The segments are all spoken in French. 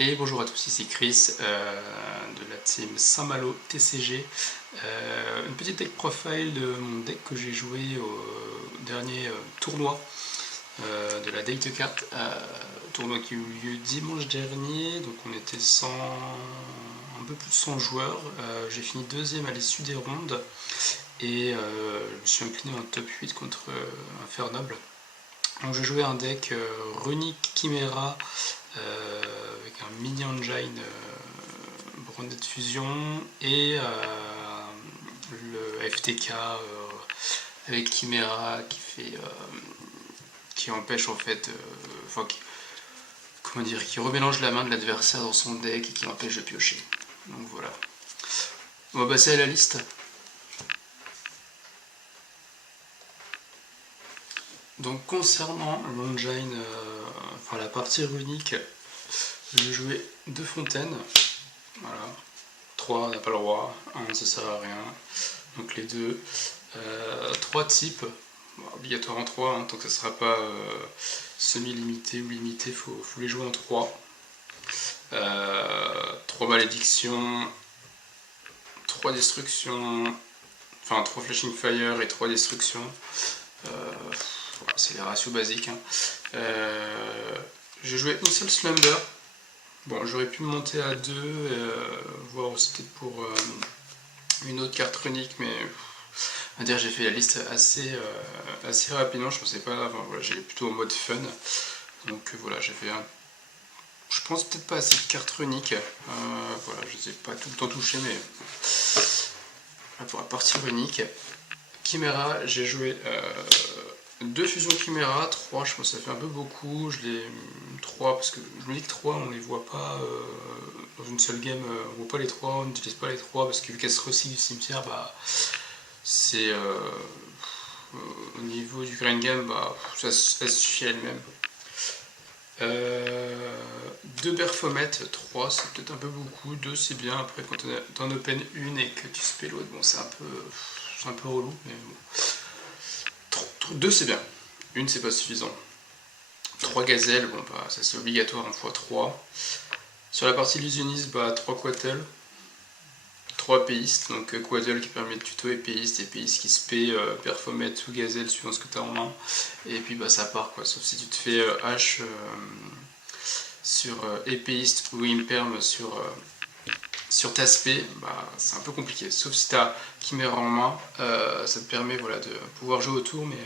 Et bonjour à tous, ici Chris de la team Saint-Malo TCG. Une petite deck profile de mon deck que j'ai joué au dernier tournoi de la Date Card, tournoi qui a eu lieu dimanche dernier. Donc on était un peu plus de 100 joueurs. J'ai fini deuxième à l'issue des rondes et je me suis incliné en top 8 contre Infernoble. Donc j'ai joué un deck Runic Chimera avec un mini engine Branded Fusion et le FTK avec Chimera qui empêche en fait, comment dire, qui remélange la main de l'adversaire dans son deck et qui empêche de piocher. Donc voilà. On va passer à la liste. Donc concernant l'engine, la partie runique, j'ai joué 2 fontaines. Voilà. 3, on n'a pas le roi. 1, ça sert à rien. Donc les deux. 3 types. Bon, obligatoirement 3, tant que ça ne sera pas semi-limité ou limité, il faut les jouer en 3. 3 malédictions. 3 destructions. Enfin 3 flashing fire et 3 destructions. C'est les ratios basiques. J'ai joué une seule slumber. Bon, j'aurais pu me monter à 2, voire aussi peut-être pour une autre carte runique, mais on va dire j'ai fait la liste assez rapidement. Je pensais pas, voilà, j'ai plutôt en mode fun. Donc voilà, j'ai fait je pense peut-être pas assez de cartes runiques. Voilà, je les ai pas tout le temps touchées, mais pour la partie runique. Chimera, j'ai joué 2 fusions Chimera, 3, je pense que ça fait un peu beaucoup. Je les 3 parce que je me dis que 3 on les voit pas dans une seule game, on voit pas les 3, on n'utilise pas les 3 parce que vu qu'elles se recyclent du cimetière, c'est au niveau du grind game, ça suffit à elle-même. 2 Berfomettes, 3 c'est peut-être un peu beaucoup, 2 c'est bien. Après quand t'en open une et que tu spell l'autre, bon c'est un peu relou, mais bon. 2 c'est bien, une c'est pas suffisant. 3 gazelles, bon ça c'est obligatoire en x3. Sur la partie illusionniste, 3 quattels, 3 péistes, donc quaddle qui permet de tuto épéiste, épéiste qui se paie perfomètre ou gazelle suivant ce que tu as en main, et puis ça part quoi, sauf si tu te fais H sur épéiste ou imperm sur ta spé, c'est un peu compliqué, sauf si tu as Chimera en main, ça te permet de pouvoir jouer autour, mais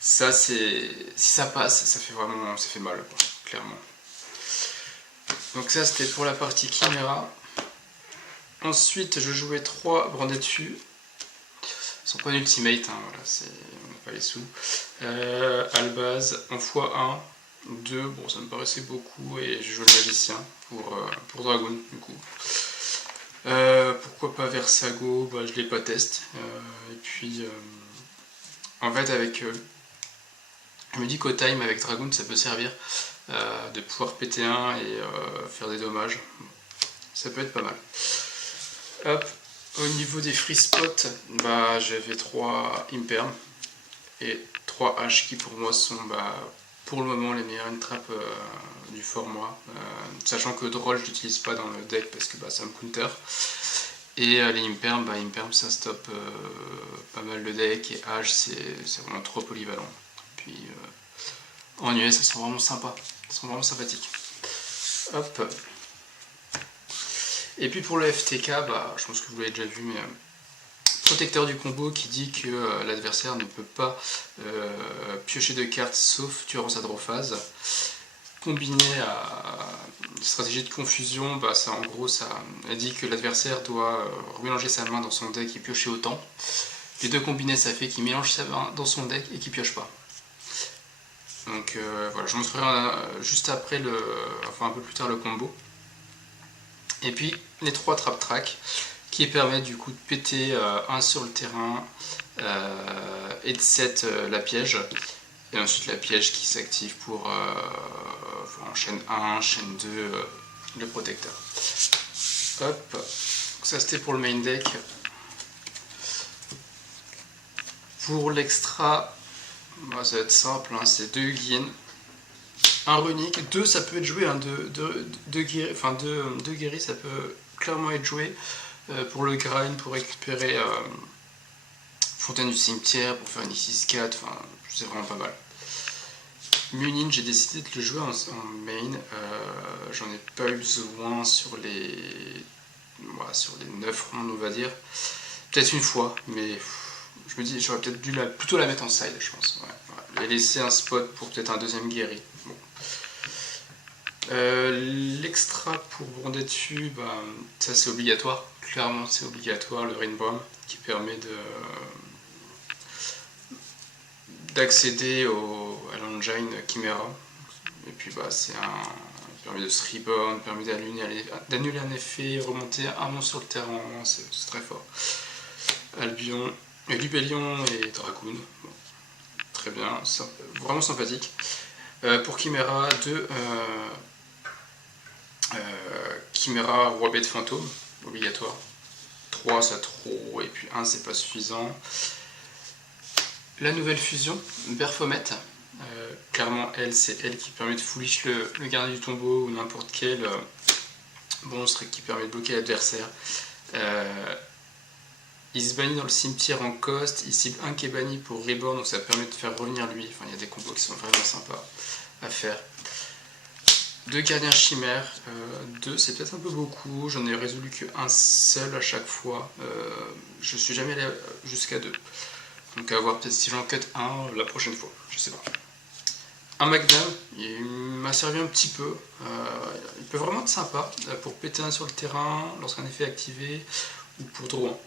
ça si ça passe, ça fait mal quoi, clairement. Donc ça c'était pour la partie Chimera. Ensuite, je jouais 3 brandés dessus. Ils sont pas en ultimate, voilà, on n'a pas les sous. Albaz en x1, 2, bon ça me paraissait beaucoup, et je joue le magicien pour Dragon du coup. Pourquoi pas Versago, je l'ai pas testé. Et puis, en fait, je me dis qu'au time avec Dragon ça peut servir de pouvoir péter un et faire des dommages. Ça peut être pas mal. Hop, au niveau des free spots, j'avais 3 Imperm et 3 H qui pour moi sont pour le moment les meilleures trap du format, sachant que Droll je l'utilise pas dans le deck parce que ça me counter. Et les Imperm, ça stoppe pas mal le deck, et H c'est vraiment trop polyvalent. Puis en US ça sent vraiment sympa, ça sent vraiment sympathique. Hop. Et puis pour le FTK, je pense que vous l'avez déjà vu, mais protecteur du combo qui dit que l'adversaire ne peut pas piocher de cartes sauf durant sa draw phase. Combiné à une stratégie de confusion, ça en gros ça dit que l'adversaire doit remélanger sa main dans son deck et piocher autant. Les deux combinés, ça fait qu'il mélange sa main dans son deck et qu'il pioche pas. Donc voilà, je montrerai juste après un peu plus tard le combo. Et puis les 3 trap track qui permettent du coup de péter 1 sur le terrain et de set la piège. Et ensuite la piège qui s'active pour en chaîne 1, chaîne 2, le protecteur. Hop, ça c'était pour le main deck. Pour l'extra, ça va être simple, c'est 2 Hugin, Un runique, 2 ça peut être joué, hein, 2 guéris ça peut clairement être joué pour le grind, pour récupérer Fontaine du Cimetière, pour faire une X6-4, enfin c'est vraiment pas mal. Munin, j'ai décidé de le jouer en main, j'en ai pas eu besoin sur les 9 rondes on va dire, peut-être une fois, mais je me dis j'aurais peut-être dû plutôt la mettre en side je pense, ouais. Et laisser un spot pour peut-être un deuxième guéri. Bon. L'extra pour bonder dessus, ça c'est obligatoire, clairement c'est obligatoire, le Rainbow qui permet d'accéder à l'engine Chimera. Et puis c'est permet de se reborn, permet d'annuler un effet, remonter un monstre sur le terrain, c'est très fort. Albion, Libellion et Dragoon, bon, très bien, vraiment sympathique. Pour Chimera, 2 Chimera Roi Bête Fantôme, obligatoire. 3 ça trop, et puis 1 c'est pas suffisant. La nouvelle fusion, Baphomet, clairement c'est elle qui permet de foolish le gardien du tombeau ou n'importe quel monstre qui permet de bloquer l'adversaire. Il se bannit dans le cimetière en cost, il cible un qui est banni pour reborn, donc ça permet de faire revenir lui. Enfin, il y a des combos qui sont vraiment sympas à faire. 2 gardiens chimères, 2 c'est peut-être un peu beaucoup, j'en ai résolu qu'un seul à chaque fois, je suis jamais allé jusqu'à 2. Donc à voir peut-être si j'en cut un la prochaine fois, je sais pas. Un Magnum, il m'a servi un petit peu, il peut vraiment être sympa pour péter un sur le terrain lorsqu'un effet est activé ou pour draw.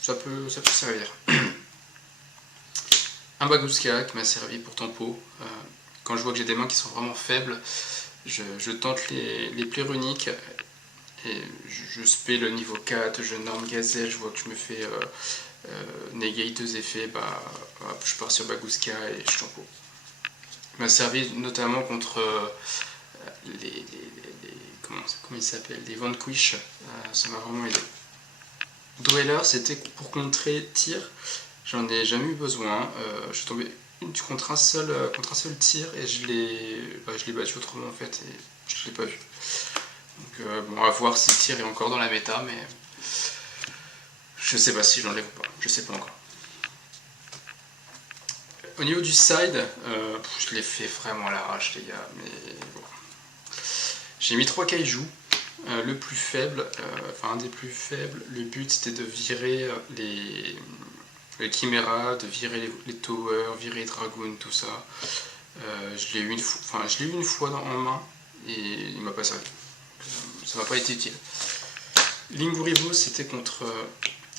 Ça peut servir. Un Baguska qui m'a servi pour tempo. Quand je vois que j'ai des mains qui sont vraiment faibles, je tente les plays runiques et je spé le niveau 4, je norme gazelle, je vois que je me fais negate 2 effets, je pars sur Baguska et je tempo. Il m'a servi notamment contre comment ils s'appellent, les Vanquish, ça m'a vraiment aidé. Dweller, c'était pour contrer tir, j'en ai jamais eu besoin, je suis tombé contre un seul tir et je l'ai battu autrement en fait et je l'ai pas vu. Donc bon, à voir si le tir est encore dans la méta, mais je sais pas si je l'enlève ou pas, je sais pas encore. Au niveau du side, je l'ai fait vraiment à l'arrache les gars, mais bon. J'ai mis 3 kaiju. Le plus faible, un des plus faibles, le but c'était de virer les chiméras, de virer les towers, virer les dragons, tout ça. Je l'ai eu une fois en main et il m'a pas servi. Ça m'a pas été utile. Linguribo c'était contre.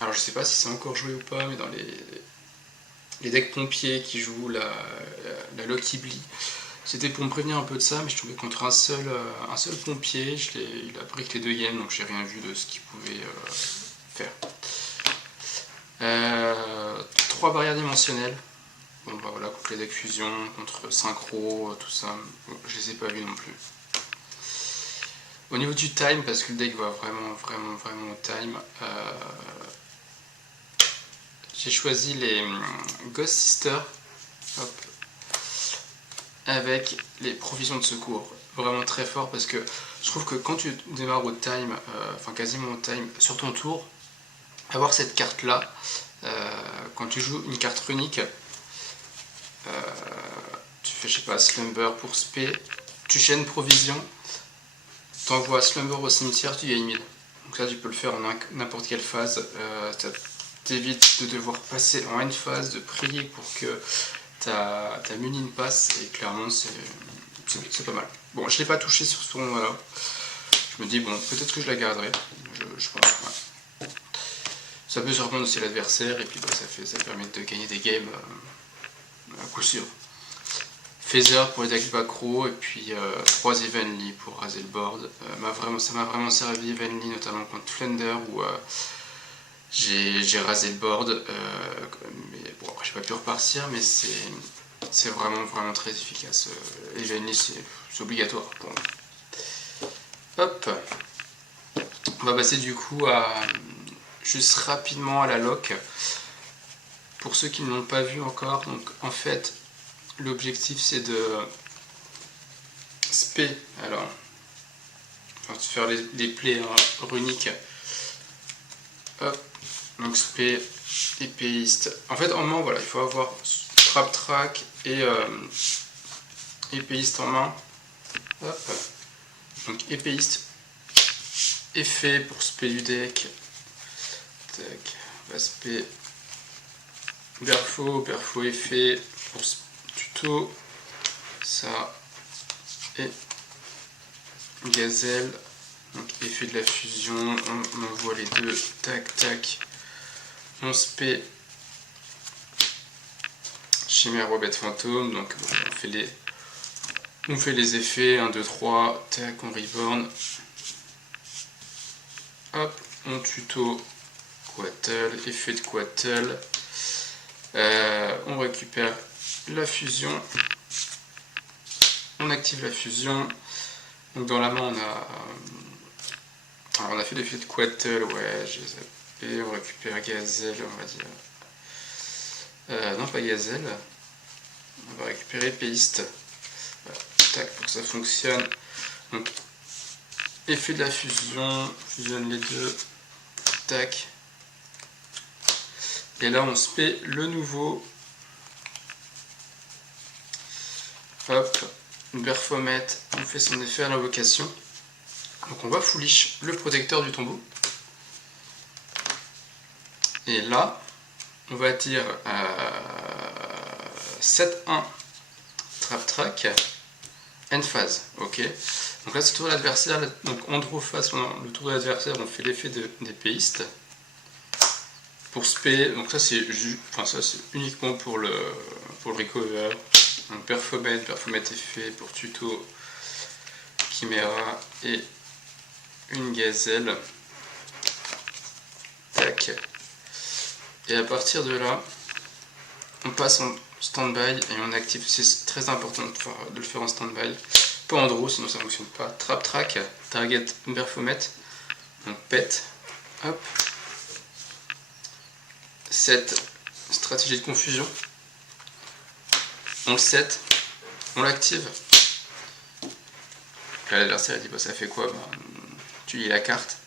Alors je sais pas si c'est encore joué ou pas, mais dans les decks pompiers qui jouent la Lucky Blee. C'était pour me prévenir un peu de ça, mais je tombais contre un seul pompier, il a brick les 2 games, donc j'ai rien vu de ce qu'il pouvait faire. 3 barrières dimensionnelles, bon voilà, contre les decks fusion, contre synchro, tout ça, bon, je les ai pas vus non plus. Au niveau du time, parce que le deck va vraiment au time, j'ai choisi les Ghost Sisters, hop, avec les provisions de secours, vraiment très fort parce que je trouve que quand tu démarres au time, quasiment au time sur ton tour, avoir cette carte là, quand tu joues une carte runique, tu fais je sais pas Slumber pour spé, tu chaînes provision, t'envoies Slumber au cimetière, tu gagnes 1000. Donc ça tu peux le faire en n'importe quelle phase, ça t'évite de devoir passer en une phase, de prier pour que ta Munin passe et clairement c'est pas mal. Bon, je l'ai pas touché sur ce tournoi là. Je me dis bon, peut-être que je la garderai. Je pense. Ouais. Ça peut surprendre aussi l'adversaire et puis ça permet de gagner des games à coup sûr. Phaser pour les decks back row et puis 3 Evenly pour raser le board. Ça m'a vraiment servi Evenly notamment contre Flunder où j'ai rasé le board, mais bon, après j'ai pas pu repartir, mais c'est vraiment très efficace. Evenly c'est obligatoire pour moi. Hop, on va passer du coup juste rapidement à la lock. Pour ceux qui ne l'ont pas vu encore, donc en fait l'objectif c'est de spé, alors on va faire les plaies runiques. Hop, donc spé, épéiste. En fait, en main, voilà, il faut avoir trap track et épéiste en main. Hop. Donc épéiste, effet pour spé du deck. Tac, on va spé. Perfo effet pour tuto. Ça et gazelle. Donc effet de la fusion, on envoie les deux, tac tac, on spé chimère ou bête fantôme, donc on fait les effets, 1, 2, 3, tac, on reborn, hop, on tuto, quattle, effet de quattle, on récupère la fusion, on active la fusion, donc dans la main on a fait l'effet de quattle, ouais, j'ai zappé, on récupère gazelle, on va dire. Non, pas gazelle. On va récupérer épéiste. Voilà. Tac, pour que ça fonctionne. Donc, effet de la fusion, fusionne les deux. Tac. Et là, on spé le nouveau. Hop, Baphomet, on fait son effet à l'invocation. Donc on va foolish le protecteur du tombeau. Et là, on va dire 7-1 trap track end phase. Ok. Donc là, c'est le tour de l'adversaire. Donc en draw phase, pendant le tour de l'adversaire, on fait l'effet d'épéiste. Pour spé, donc ça c'est uniquement pour le recover. Donc Baphomet effet pour tuto, Chimera et une gazelle. Tac. Et à partir de là, on passe en stand-by et on active. C'est très important de le faire en stand-by. Pas en draw, sinon ça ne fonctionne pas. Trap track, target Baphomet. On pète. Hop. Set stratégie de confusion. On le set. On l'active. Là, l'adversaire dit bah, ça fait quoi, bah, tu lis la carte.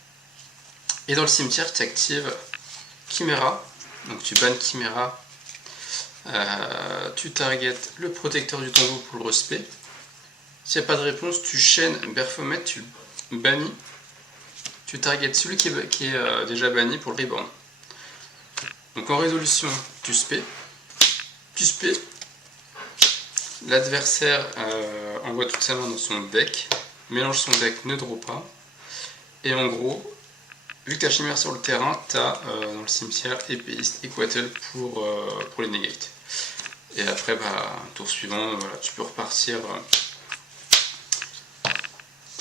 Et dans le cimetière, tu actives Chimera. Donc tu bannes Chimera. Tu targetes le protecteur du tombeau pour le respect. S'il n'y a pas de réponse, tu chaînes Baphomet, tu bannis. Tu targetes celui qui est déjà banni pour le reborn. Donc en résolution, tu spé. Tu spé. L'adversaire envoie toutes ses mains dans son deck. Mélange son deck, ne draw pas. Et en gros, vu que tu as chimère sur le terrain, tu as dans le cimetière épéiste et quattle pour les negate. Et après, bah, tour suivant, voilà, tu peux repartir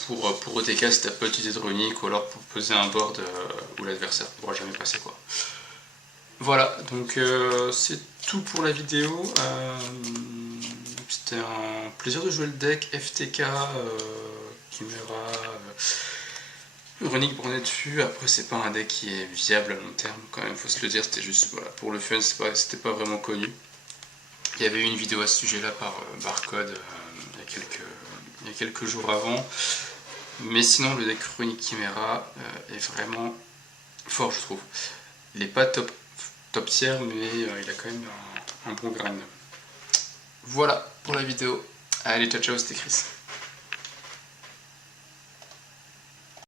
pour OTK si tu n'as pas utilisé de runique ou alors pour poser un board où l'adversaire ne pourra jamais passer, quoi. Voilà, donc c'est tout pour la vidéo. C'était un plaisir de jouer le deck FTK, Chimera. Runique pour dessus, après c'est pas un deck qui est viable à long terme, quand même faut se le dire, c'était juste voilà, pour le fun, c'était pas vraiment connu. Il y avait eu une vidéo à ce sujet là par Barcode il y a quelques jours avant, mais sinon le deck Runique Chimera est vraiment fort, je trouve. Il n'est pas top tier, mais il a quand même un bon grind. Voilà pour la vidéo, allez ciao ciao, c'était Chris.